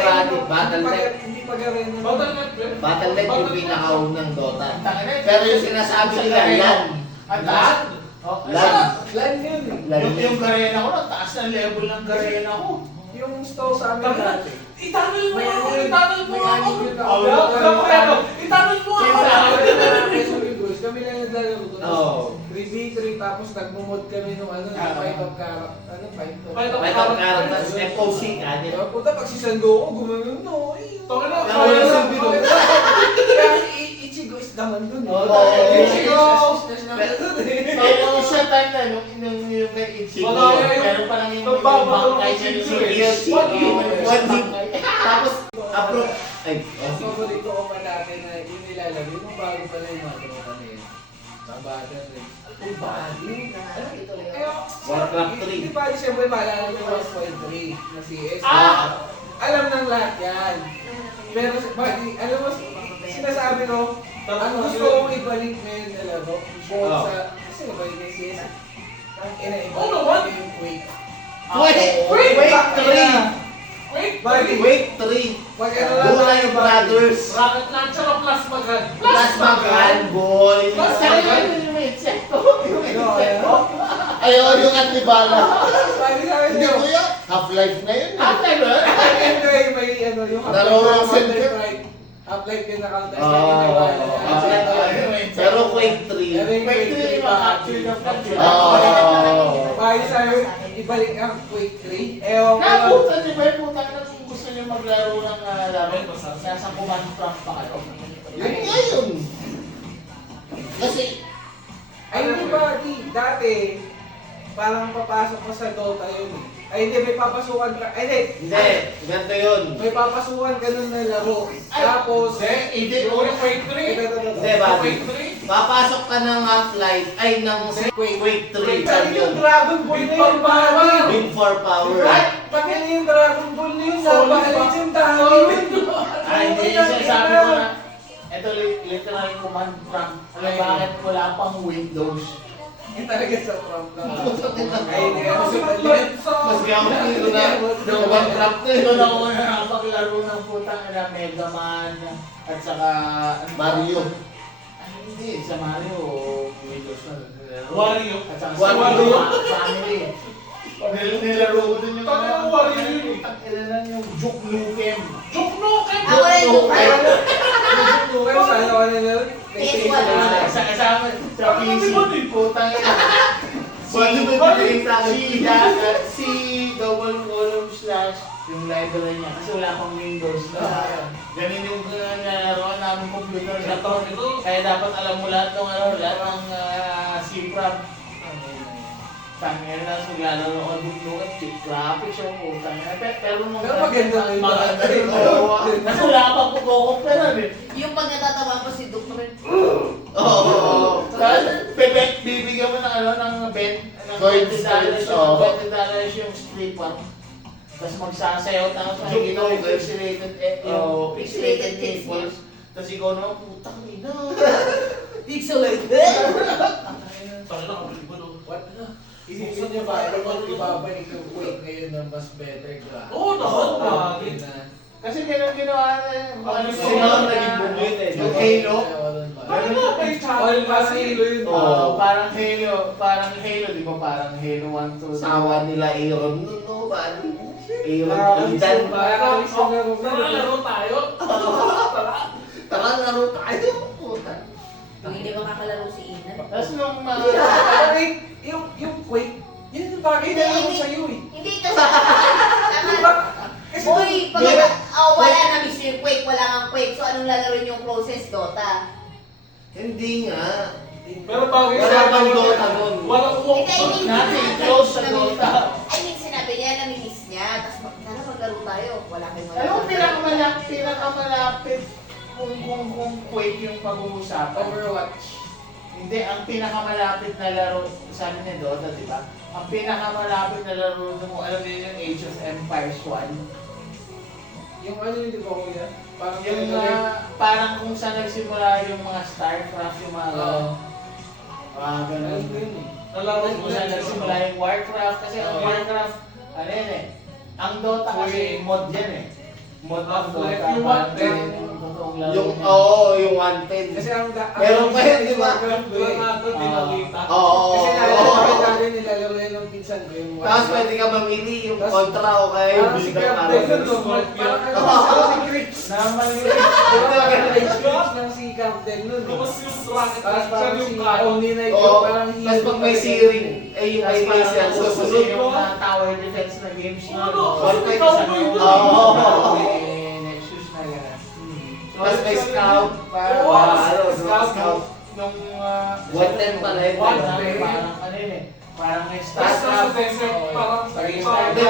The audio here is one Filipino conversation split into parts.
Battle.net. Hindi pa gawin na. Battle.net yung pinakaunang Dota. Pero yung sinasabi nila, LAN. LAN? LAN yun eh. Yung garena ko, taas na level ng garena ko. Yung store sa amin dati. Itanol mo ako! May Itanol mo ako! Itanol mo ako! Kami lang naglalaro doon. Oo. 3v3 tapos nagmumod kami nung ano, fight of character. Ano, fight of Fight of characters, FOC ka. Punta pag si Sango ko, gumanon no. Toko na, Kaya sa video. Kaya Ichigo is naman dun. Ichigo! Pero sa time na, nung may Ichigo, meron pa lang yung bangkay niya yung tapos, approve. Ay, favorito ko pa dati na yung nilalagay mo bago pala yung mga tropa na yun. Tabada rin. Warcraft 3. Hindi pa, siyempre maalala ko 1.3 na CS. Alam ng lahat yan. Pero, alam mo, sinasabi ko, ang gusto kong ibalik ngayon, alam mo, bukod sa, kasi ibalik ng CS. Ang ibalik yung Quake. Quake 3. Bola yung brothers. Rocket launcher o plasma gun? Plasma gun, boy. Yung insekto. Ayaw yung antibala. Hindi Hindi mo yan. Half-Life na yun. Half-Life ba? may ano, yung Dalawang Half-Life din na Counter Pero Quake 3. Quake 3 yung capture ng capture. Bahay sa'yo, ibalik ang Quake 3. Ewan ko lang. Nabutan niyo ba yung putang na kung gusto niyo maglaro ng laro? Nasa command prompt pa kayo. Yun nga yun. Kasi, Ay, hindi ba, dati, parang papasok ka sa Dota yun eh. Ay, hindi, may papasukan ka. Ay, hindi. Ganito yun. may papasukan ka nun na laro. Tapos, Hindi, yung Quake 3. Hindi, buddy. Papasok ka ng Half-Life, ay ng Quake 3. Sabi yun. yung Dragon Ball na yun, buddy. Win for power. Pag yan yung Dragon Ball na yun, napaka-legendary yun. Ay, hindi yung sinasabi ko na. Ito literal command prompt. Alam bakit wala pang Windows? Yung talaga sa prompt lang. Ay, Ay, hindi ako sa Mas gawin ko na yung Warcraft na Ito yun. na ako nakapaglaro ng putang na Mega Man at saka Mario. Hindi, sa Mario Windows na. Wario. At saka Wario. Family. Nilaro ko din yung Tangina, Wario yun. Ilan yung Juke Nukem. Joke no! Ako rin yung Pero sana ko na laro. Kasama sa PC. Putang ina. Si double column slash yung library niya kasi wala pang Windows na. Ganun yung nalaroan namin computer sa to. Kaya dapat alam mo lahat ng lahat ng C-Prop. Tangina na so maglalaro ako dugnugan, cheap graphics yung utang. Pero maganda rin. maganda rin. Kasi wala pang kukumpera eh. Yung pag natatawa pa si Duke rin. Oo. Tapos, bibigyan mo ng ng bet, ng Coins, $20 oo. $20 yung stripper. Tapos magsasayaw tapos Joke makikita no, yung guys. pixelated Oo. pixelated tables. Tapos ikaw naman, putang ina. Pixelated. Tangina, kapatid ko doon. What na? Isipin niyo ba, ito ibabalik yung Quake ngayon ng mas better graphics? Oo naman, bakit? Kasi ganun ginawa na Ano yung sila naging boom yun eh. Yung Halo. Ano ba? May All channel mas kasi. Halo yun. Oo. Parang Halo, di ba? Parang Halo 1, 2, 3. Sawa nila Aaron nun, no? Bali. Aaron Nakakamiss Jordan. yung nakakamiss yung laro. Tara, laro tayo. Tara, laro tayo. Puta. Kung hindi makakalaro si Ina. Tapos nung Yung Quake, yun yung bagay na laro sa'yo eh. Hindi kasi. Tama. Kasi Uy, pag Diba? wala na miss yung Quake, wala kang Quake. So anong lalaroin yung process Dota? Hindi nga. Pero bagay Wala sa bang Dota nun? Walang walk. Hindi, I mean, natin, close sa Dota. I mean, sinabi niya, namimiss niya. Tapos sana maglaro tayo. Wala kayong Alam mo, pinakamalapit kung Quake yung pag-uusapan. Overwatch. Hindi, ang pinakamalapit na laro sa amin ni Dota, di ba? Ang pinakamalapit na laro mo, alam niyo yung Age of Empires 1? Yung ano yun, di ba kuya? Parang Yung parang kung saan nagsimula yung mga StarCraft, yung mga ganun. Ano yun eh? Nalaro Kung saan nagsimula yung Warcraft, kasi ang Warcraft, ano yun eh, ang Dota kasi mod yan eh. Mod of life, Dota, yung parang 110. yung totoong laro Yung, niya. oo, yung 110. Kasi ang Meron pa yun, di ba? Wala nga doon, di nakita. Oo. Kasi naalala natin nilalaro yan ng pinsan ko yung Tapos pwede ka mamili yung Tas- kontra o kaya yung parang si build up Captain para nun, sa- parang ano si Chris. Namaliit. Chris lang si Captain nun. Tapos yung rocket Tapos launcher, parang yung si cannon. Oni na Oo. yung parang Tapos pag may searing, ay yung may Tapos laser, parang susunod susunod yung yung mga tower defense na games na. Ano? no? Kasi may cowboy doon. Oo. May Nexus na yan. Tapos may scout, para Oo, scout. Nung 110 pala yun. Parang ano yun eh. Parang may Tapos start sa desert, parang Hindi,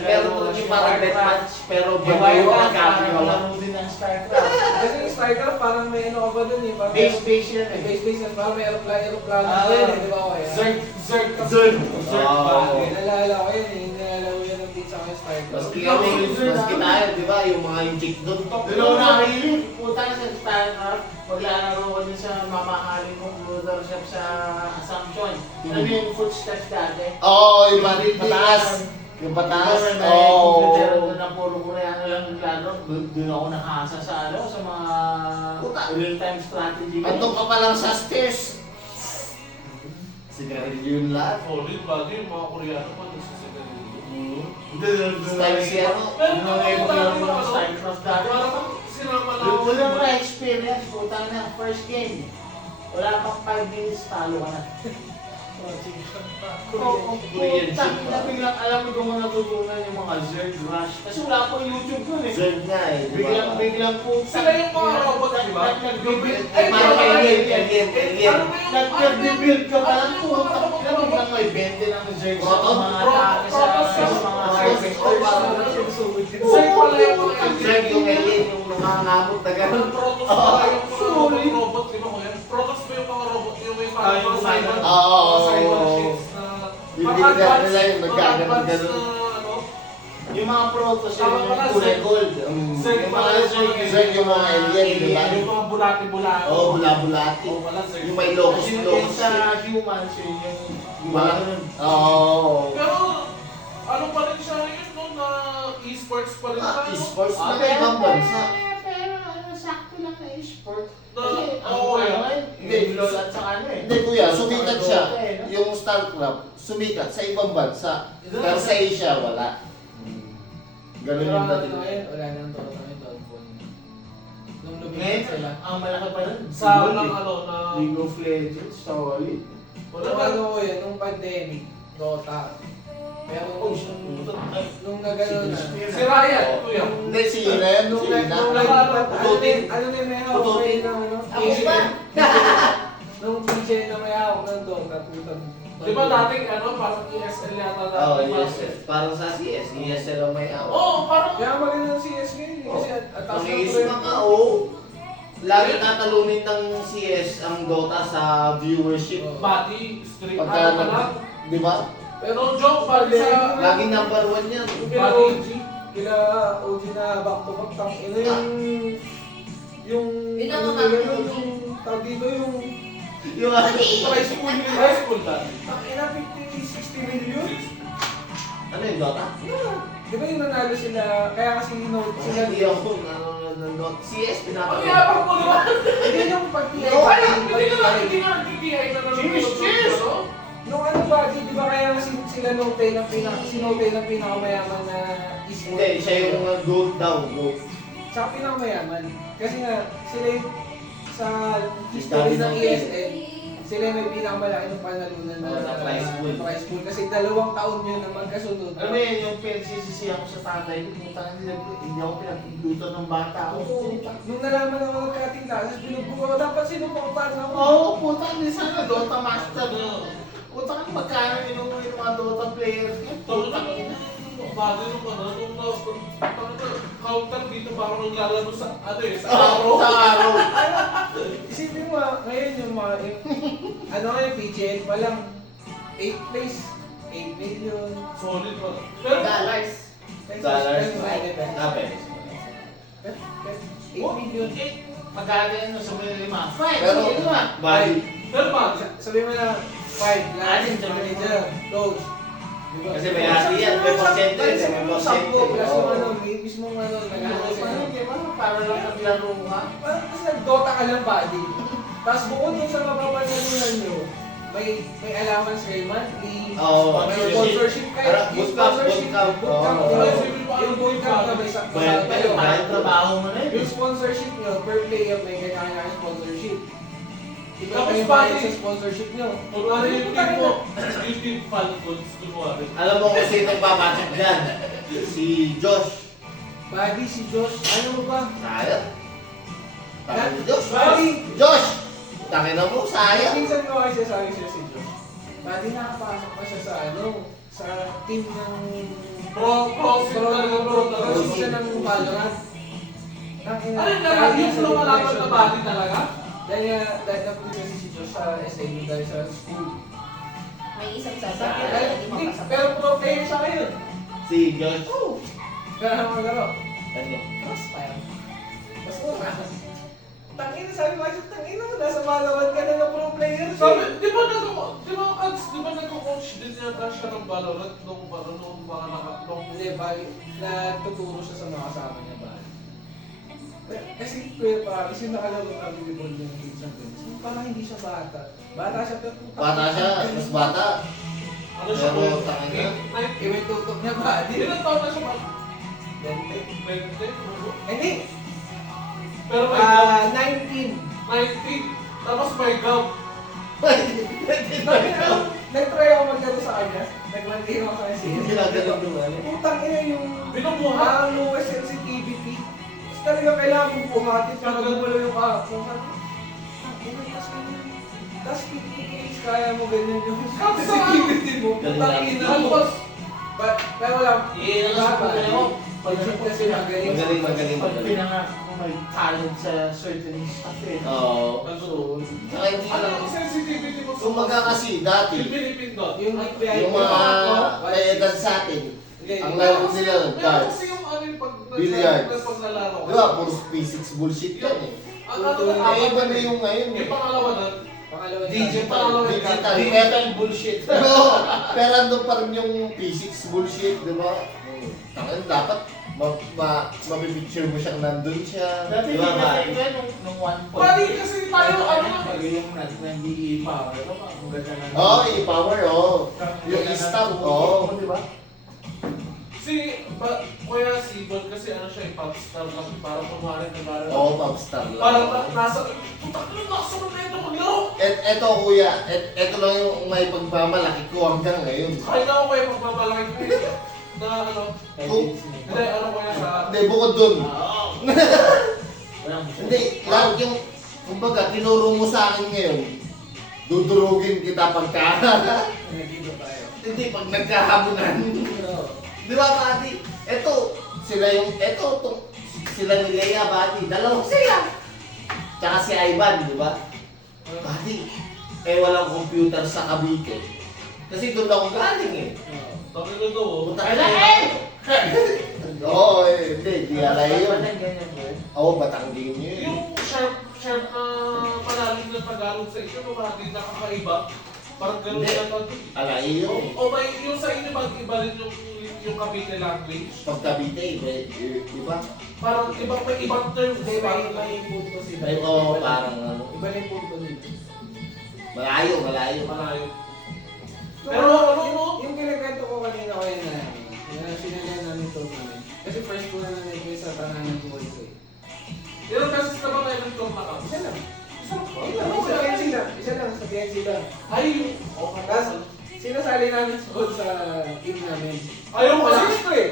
meron yung parang deathmatch, pero Yung bago yung parang nagkakaroon. laro din ng StarCraft. Kasi yung StarCraft parang may ano ka ba dun eh. Parang Base yan eh. base yan. Parang may aeroplano Ah. ba yun eh. Di ba ko kaya? Zerg. Zerg. Nalala ko yun eh. Nalala ko yan ng pizza ko yung StarCraft. Maski kami, maski tayo, di ba? Yung mga yung chick doon. Doon ako nakahilig. Puta na sa StarCraft. Paglalaro ko din sa mamahalin kong brothership sa Assumption. Ano yung footsteps dati? Oo, yung Maritas. Yung Batas. Oo. Meron na puro Koreano lang naglaro. Doon ako nakasa sa ano, sa mga Puta. real-time strategy. Andun ka pa lang sa stairs. Sigarilyo yun lahat. Solid ba? Yung mga Koreano pa nagsisigarilyo. Style si ano. Pero Yung kung mga dati yung ano, StarCraft dati. parang sinama lang ako. Doon lang na-experience. Puta na, first game. Wala pang 5 minutes, talo ka na. Korean Puta, shit ba? biglang alam mo doon ko natutunan yung mga Zerg Rush. Kasi wala pang YouTube nun eh. Zerg nga eh, di ba? Biglang po. Sila yung mga robot, di ba? Nag-build. Ay, parang alien. Nag-build ka pa lang po. Biglang may 20 ng Zerg sa mga atake sa mga harvesters. Zerg pala yung mga Zerg yung alien, yung nangangamot na gano'n. Protoss pala yung mga robot, di ba ko yan? Protoss ba yung mga robot yung may parang yung mga cyber? Oo. mga cyber ships na Yung mga bigyan advanced- nila yung mga nagkaganon advanced ganun. na ano, Yung mga protos Tama yung pala, kulay Zerg. gold. Zerg Yung pala mga yung Zerg. mga Zerg yung mga alien, di ba? yung mga bulati-bulati. Oo, bula-bulati. Oo, wala Zerg. Yung may Kasi locust, yung locust sa shit. humans, yun yung Walang, oo. Pero, ano pa rin siya ngayon, no? Na e-sports pa rin siya, no? E-sports na pero ibang bansa. pero ano, sakto lang na e-sport. Na, Kasi ang oo, ano yan. ngayon, Hindi. game LOL at saka ano eh. Hindi kuya, sumikat siya. Dota eh, no? Yung StarCraft, sumikat sa ibang bansa. Pero sa Asia, wala. Ganun Pero yung ano dating. ngayon, wala nang todo ngayon, Dodgeball. Nung lumipat Ngayon, sila. ang malaki pa rin. Sa ng ano, na... League of Legends, solid. Wala Nung ba? ano ko yun, nung pandemic, Dota. Pero Oh, shit. nung nagano na. Si Ryan, kuya. Hindi, si Ina yan, Nung si nag- Ina. nung nag- Pututin. ano na may hawak Pututin. ngayon ng ano? Ako ba? Nung DJ na may hawak ng Dota, Di ba dating ano, parang ESL yata Oo, dati. yes. Parang sa CS, ESL ang may awak. Oo, parang... Kaya maganda ng CS ngayon eh, kasi at taas ng Ang trend. na nga, oo. Lagi tatalunin ng CS ang Dota sa viewership. Body, street, Pagka, ano pa lang. di ba? Pero joke, body sa... Laging number 1 yan. Kila OG, kila OG na back to back, tang ina yung Yun ang ano mga nila, OG. yung tawag dito yung Yung ano, High school yun, high school na. tang ina 50-60 million. ano yung Dota? Di ba yung nanalo sila, kaya kasi note Kasi sila, hindi ako nanonood ng Dota. CS, Ang pinapanood. yabang mo naman! hindi yung pag-PI. No, Ay, hindi nga nag-PI na lang. Cheers, cheers! Nung ano ba, di ba kaya kasi sila Note ng pinakamayaman na esports? Hindi, siya yung gold daw, gold. Tsaka pinakamayaman. Kasi nga, sila yung sa history ng ESL, sila yung may pinakamalaki ng panalunan Oh, na prize pool. prize pool. Kasi 2 taon yun na magkasunod. Alam mo yun, yung PNCCC ako sa tatay ko, putang nila, hindi ako pinagpiglutan ng bata ako. Oo, nung nalaman ako nagkating taas, binugbog ako, dapat sinuportahan ako. Oo, putang nila sana Dota Master. Putang nila, magkano yung mga Dota players. Putang nila. Bagay nung ano, nung counter dito parang naglalaro sa ano eh, sa Oo, araw. sa araw. Isipin mo, ngayon yung mga, ano ngayon, PGL pa lang, 8th place, 8 million. Solid pa. Pero, Dollars. Dollars. Dapat. Dapat. 8 million. Magkano yun sa mga lima? Five, Pero, sige lima. bali. pero ba? Sabi mo na, 5 lang, Alin, sabi mo. manager, coach. Diba? Kasi may hati yan, may porsyento yan, may porsyento. Sampo, plus yung Oo. ano, may mismong ano, nag-ano si para lang naglaro ka. Tapos nag-Dota ka lang, buddy. Tapos bukod dun sa mapapanalunan nyo, may allowance kayo monthly, Oo, may sponsorship kayo, Parang yung bootcamp, sponsorship, bootcamp. bootcamp, Oo. yung bootcamp na may Well, kayo. parang trabaho mo na Yung yun. sponsorship nyo, per player may kanya-kanya sponsorship. Iba Tapos kayo pati- bayad sa sponsorship nyo. Kunwari yung team mo, yung team Falcons, kunwari. Alam mo kung sino papasok dyan? Si Josh. Buddy, si Josh, ano mo ba? Sayang. Tangin ni Josh. Buddy! Josh! Tangin na mo, sayang. Minsan ko kasi sabi siya si Josh. Buddy, nakapasok pa siya sa sa team ng Crossing talaga, bro. Crossing siya ng Valorant. Ano yung nalaman? Yung flow malaman na body talaga? Dahil napunta si Josh sa SAU dahil sa school. May isang Ay, sasabi. hindi, pero pro player siya ngayon. Si Josh. Kaya naman laro. Ano? Crossfire. Mas una. Tangina, sabi ko, tangina mo, nasa Valorant ka na pro player. Sabi, di ba nagko-coach din yata siya ng Valorant nung mga nakatlong? Hindi, bali, nagtuturo siya sa mga kasama niya, bali. Kasi Kuya Paris, yung nakalaro ng volleyball yung kids ng tennis, parang hindi siya bata. Bata siya, pero Bata siya, mas bata. Ano siya? Pero, tangin na. Iway tutok niya ba? Ilan taon na siya ba? 20. 20? Hindi. Pero may gap. 19. 19. Tapos may gap. Nag-try ako maglaro sa kanya. Nag-1 ako sa kanya. Hindi na ganun naman. Putang ina yung Binubuhat. parang low sensitivity. Tapos talaga kailangan kong bumati para gumalaw yung kakapong. Tapos kikikilis kaya mo ganyan yung sensitivity mo. Putang ina mo. Tapos, Kaya wala. Iyan lang sa pagkain mo. Legit kasi magaling. Magaling. Pag pinangat mo may talent sa certain stuff eh. Oo. ano? Saka hindi Ano lang. yung sensitivity mo sa Kumbaga kasi dati, yung Philippine dot? Yung yung mga may edad sa atin, ang laro nila, Meron darts. kasi yung ano yung Billiards. pag nalaro ka. Di ba, puro physics bullshit yan eh. Ang ano Tutuloy. na Eh, iba na yung ngayon eh. Yung pangalawa na, Pangalawa Digital, digital. Digital bullshit. Pero andun pa rin yung physics bullshit, di ba? Tangan, dapat mapipicture mo siyang nandun siya. Dati Di ba, hindi Mari? natin nung 1 point. Bali kasi tayo ano na. Pag yung nag-power, ang ganda na. Oo, i-power, oo. Yung stamp, oo. Di ba? Kuya si Bon kasi ano siya, pop-star lang, parang kumari na parang. Oo, popstar lang. Parang nasa, putak na nasa mo na ito maglaro. Eto kuya, eto lang yung may pagmamalaki ko hanggang ngayon. Kaya na ako kayo magbabalaki ko na ano. Hindi, ano kuya sa... Hindi, bukod dun. Walang Hindi, lahat yung, kumbaga, tinuro mo sa akin ngayon, dudurugin kita pagka, Nagkito tayo. hindi, pag nagkahabunan. Di ba, Buddy? Eto, sila ni Leia, Buddy, dalawa sila. Tsaka si Ivan, di ba? Buddy, walang computer sa Cavite. Kasi doon ako galing eh. Sabi ko to, Punta ka na Oo, hindi, di alay yun. ganyan mo. Oo, Batanggin yun. yung sharp na malalim na Tagalog sa inyo, mga di nakakaiba. Parang gano'n Hindi. na ito. Alay yun. O may yung sa inyo mag-iba rin yung Cavite language. Pag Cavite, iba. Parang may ibang terms. Hindi, may punto sila. Ay, oo, parang ano. Iba na yung punto nila. Malayo. Malayo. Pero Pero ano mo? yung kinikwento ko kanina ko yun na sinala namin ito namin. Kasi first ko na ko sa tangan ng buhay ko eh. Ilang beses na ba may nag-talk na ka? Isa lang. Isa lang. Sa PNC lang. Isa lang, sa PNC lang. Ay, okay. Tapos, sinasali namin sa team namin. Ayaw mo Wala kasi. ko eh.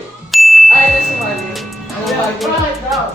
Ay, na sumali. Ang bagay. Bakit daw?